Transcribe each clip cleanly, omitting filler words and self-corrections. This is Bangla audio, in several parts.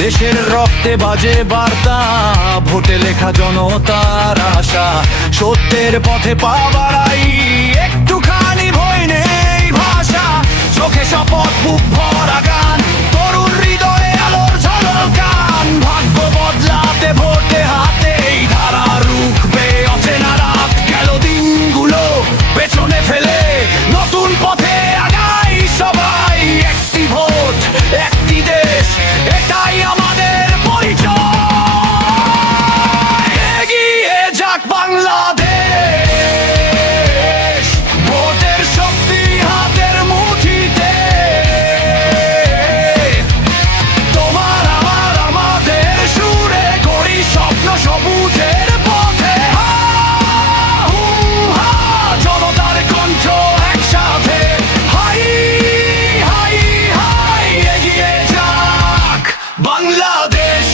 দেশের রক্তে বাজে বার্তা, ভোটে লেখা জনতার আশা, সত্যের পথে পা বাড়াই, একটুখানি ভয় নেই ভাষা, চোখে শপথ বুক ভরা গান, তরুণ হৃদয়ে আলোর ঝলক গান, ভাগ্য বদলাতে ভোটে হাতে, এই ধারা রুখবে অচেনা রাত, গেল দিনগুলো পেছনে ফেলে নতুন পথে আগাই সবাই, একটি ভোট একটি দেশ, এটাই আমাদের পরিচয়, এগিয়ে যাক বাংলাদেশ, ভোটের শক্তি হাতের মুঠিতে, তোমার আমার আমাদের সুরে করি স্বপ্ন সবুজের পথে, হা, হু, হা, জনতার কণ্ঠ একসাথে, হাই হাই হাই, এগিয়ে যাক বাংলাদেশ,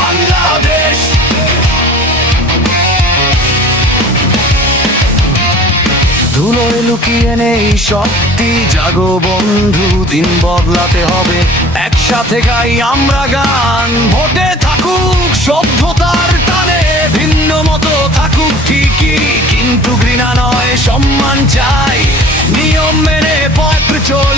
বাংলাদেশ। ধুলোয় লুকিয়ে নেই শক্তি, জাগো বন্ধু, দিন বদলাতে হবে, একসাথে গাই আমরা গান, ভোটে থাকুক সভ্যতার টানে, ভিন্ন মতো থাকুক ঠিকই, কিন্তু ঘৃণা নয় সম্মান চাই, নিয়ম মেনে পথ চল